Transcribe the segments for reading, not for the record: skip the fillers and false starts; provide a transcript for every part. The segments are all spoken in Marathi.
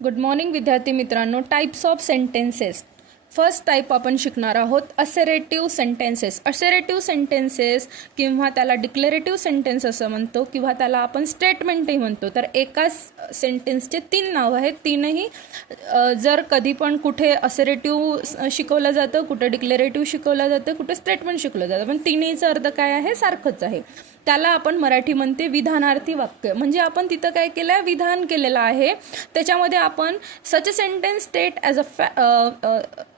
गुड मॉर्निंग विद्यार्थी मित्रांनो. Types of sentences. First type आपण शिकणार आहोत असरेटिव्ह सेंटेन्सेस. असरेटिव्ह सेंटेन्सेस किंवा त्याला डिक्लेरेटिव्ह सेंटेन्स असं म्हणतो किंवा त्याला आपण स्टेटमेंटही म्हणतो. तर एकाच सेंटेन्सचे 3 नावं आहेत. तीनही जर कधी पण कुठे असरेटिव्ह शिकवलं जातं, कुठे डिक्लेरेटिव्ह शिकवलं जातं, कुठे स्टेटमेंट शिकवलं जातं, पण तिन्हीचा अर्थ काय आहे? सारखंच आहे. त्याला आपण मराठी म्हणते विधानार्थी वाक्य. म्हणजे आपण तिथं काय केलं आहे? विधान केलेलं आहे. त्याच्यामध्ये आपण such a sentence state as a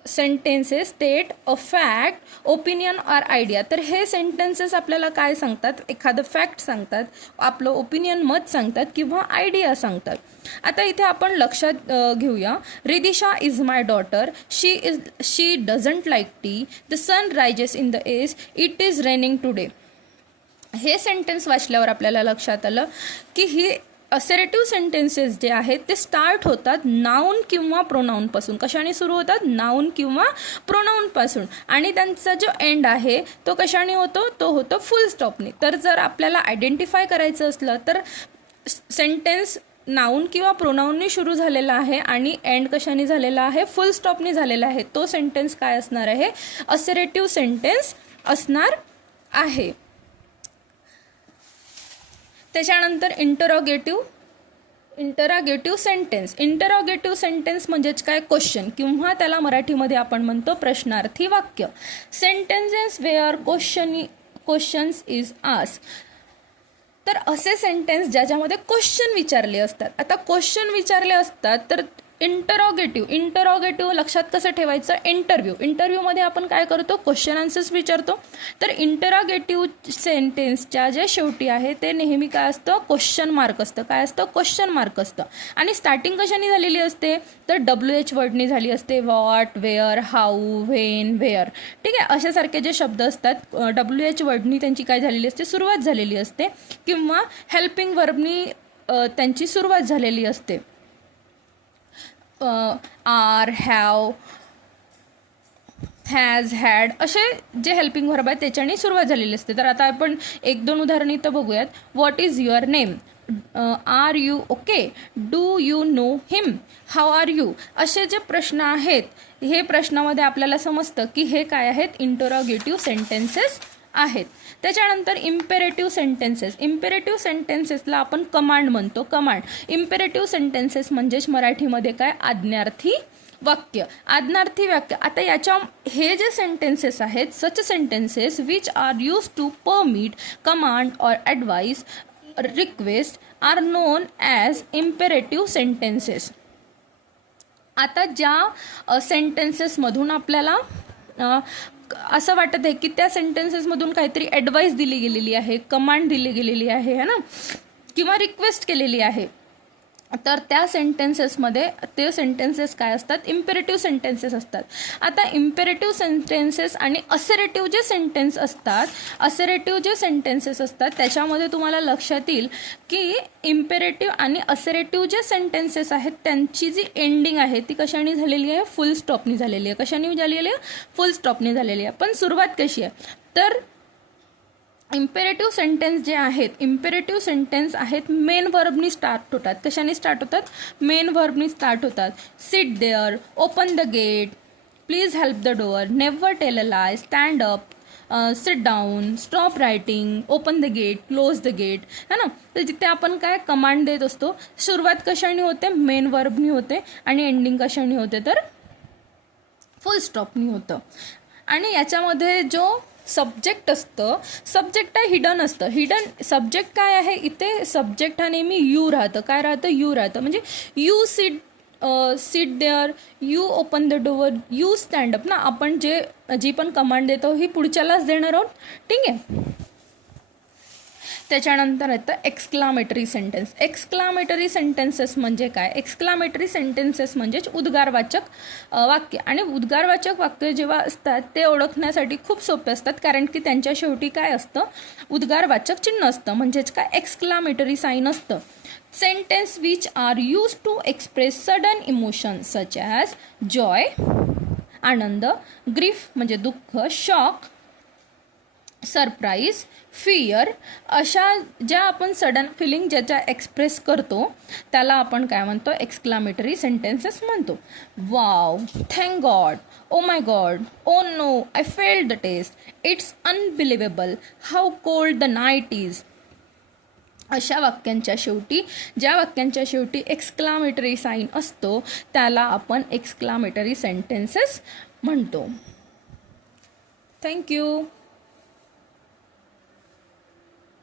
sentences state a fact, opinion or idea. तर हे सेंटेन्सेस आपल्याला काय सांगतात? एखादं फॅक्ट सांगतात, आपलं ओपिनियन मत सांगतात किंवा आयडिया सांगतात. आता इथे आपण लक्षात घेऊया. Ridisha is my daughter. She doesn't like tea. The sun rises in the east. It is raining today. हे सेंटेन्स वाचल्यावर आपल्याला लक्षात आलं की ही असरेटिव्ह सेंटेन्सेस जे आहेत ते स्टार्ट होतात नाऊन किंवा प्रोनाऊनपासून. कशाने सुरू होतात? नाऊन किंवा प्रोनाऊनपासून. आणि त्यांचा जो एंड आहे तो कशाने होतो? तो होतो फुल स्टॉपने. तर जर आपल्याला आयडेंटिफाय करायचं असलं तर सेंटेन्स नाऊन किंवा प्रोनाऊनने सुरू झालेला आहे आणि एंड कशाने झालेला आहे? फुल स्टॉपने झालेला आहे. तो सेंटेन्स काय असणार आहे? असरेटिव्ह सेंटेन्स असणार आहे. त्याच्यानंतर इंटरोगेटिव्ह सेंटेन्स. इंटरोगेटिव्ह सेंटेन्स म्हणजेच काय? क्वेश्चन किंवा त्याला मराठीमध्ये आपण म्हणतो प्रश्नार्थी वाक्य. Sentences where questions is asked. तर असे सेंटेन्स ज्याच्यामध्ये क्वेश्चन विचारले असतात. आता क्वेश्चन विचारले असतात तर इंटरोगेटिव्ह लक्षात कसं ठेवायचं? इंटरव्ह्यूमध्ये आपण काय करतो? क्वेश्चन आन्सर्स विचारतो. तर इंटरोगेटिव्ह सेंटेन्सच्या जे शेवटी आहे ते नेहमी काय असतं? क्वेश्चन मार्क असतं. काय असतं? क्वेश्चन मार्क असतं. आणि स्टार्टिंग कशाने झालेली असते? तर WH वर्डनी झाली असते. What, where, how, when, where. ठीक आहे. अशासारखे जे शब्द असतात WH वर्डनी त्यांची काय झालेली असते? सुरुवात झालेली असते. किंवा हेल्पिंग वर्बनी त्यांची सुरुवात झालेली असते. आर, हॅव, हॅज, हॅड असे जे हेल्पिंग व्हर्ब आहेत त्याच्याने सुरुवात झालेली असते. तर आता आपण 1-2 उदाहरणं इथं बघूयात. What is your name? Are you okay? Do you know him? How are you? असे जे प्रश्न आहेत हे प्रश्नामध्ये आपल्याला समजतं की हे काय आहेत? इंटरोगेटिव्ह सेंटेन्सेस आहेत. त्याच्यानंतर इम्पेरेटिव्ह सेंटेन्सेसला आपण कमांड म्हणतो. इम्पेरेटिव्ह सेंटेन्सेस म्हणजेच मराठीमध्ये काय? आज्ञार्थी वाक्य. आता याच्या हे जे सेंटेन्सेस आहेत such sentences which are use to permit, command or advice, request are known as imperative sentences. आता ज्या सेंटेन्सेसमधून आपल्याला असं वाटत आहे की त्या सेंटेन्सेसमधून काहीतरी ॲडवाईस दिली गेलेली आहे, कमांड दिली गेलेली आहे है ना, किंवा रिक्वेस्ट केलेली आहे, तर त्या सेंटेन्सेसमध्ये ते सेंटेन्सेस काय असतात? इम्पेरेटिव्ह सेंटेन्सेस असतात. आता इम्पेरेटिव्ह सेंटेन्सेस आणि असरेटिव्ह जे सेंटेन्सेस असतात त्याच्यामध्ये तुम्हाला लक्षात येईल की इम्पेरेटिव्ह आणि असरेटिव्ह जे सेंटेन्सेस आहेत त्यांची जी एंडिंग आहे ती कशाने झालेली आहे? फुल स्टॉपनी झालेली आहे. कशाने झालेली आहे? फुल स्टॉपनी झालेली आहे. पण सुरुवात कशी आहे? तर इम्पेरेटिव्ह सेंटेन्स जे आहेत, इम्पेरेटिव्ह सेंटेन्स आहेत मेन वर्बनी स्टार्ट होतात. कशाने स्टार्ट होतात? मेन वर्बनी स्टार्ट होतात. Sit there, open the gate, please help the door, never tell a lie, stand up, sit down, stop writing, open the gate, close the gate है ना. तर जिथे आपण काय कमांड देत असतो, सुरुवात कशाने होते? मेन वर्बनी होते आणि एंडिंग कशाने होते? तर फुल स्टॉपनी होतं. आणि याच्यामध्ये जो सब्जेक्ट असतं, सब्जेक्ट हा हिडन असतं. सब्जेक्ट काय आहे? इथे सब्जेक्ट हा नेहमी यू राहतं. काय राहतं? यू राहतं. म्हणजे you sit there, you open the door, you stand up ना. आपण जी पण कमांड देतो ही पुढच्यालाच देणार आहोत. ठीक आहे. त्याच्यानंतर येतं एक्सक्लामेटरी सेंटेन्सेस म्हणजे काय? एक्सक्लामेटरी सेंटेन्सेस म्हणजेच उद्गारवाचक वाक्य. आणि उद्गारवाचक वाक्य जेव्हा असतात ते ओळखण्यासाठी खूप सोपे असतात, कारण की त्यांच्या शेवटी काय असतं? उद्गारवाचक चिन्ह असतं. म्हणजेच काय? एक्सक्लामेटरी साईन असतं. Sentence which are use to express sudden emotion such as joy, आनंद, ग्रीफ म्हणजे दुःख, शॉक, सरप्राईज, फिअर अशा ज्या आपण सडन फिलिंग ज्याच्या एक्सप्रेस करतो त्याला आपण काय म्हणतो, एक्सक्लामेटरी सेंटेन्सेस म्हणतो. Wow, thank God, oh my God, oh no, I failed the test, it's unbelievable, how cold the night is. अशा वाक्यांच्या शेवटी, ज्या वाक्यांच्या शेवटी एक्सक्लामेटरी साईन असतो त्याला आपण एक्सक्लामेटरी सेंटेन्सेस म्हणतो. थँक्यू.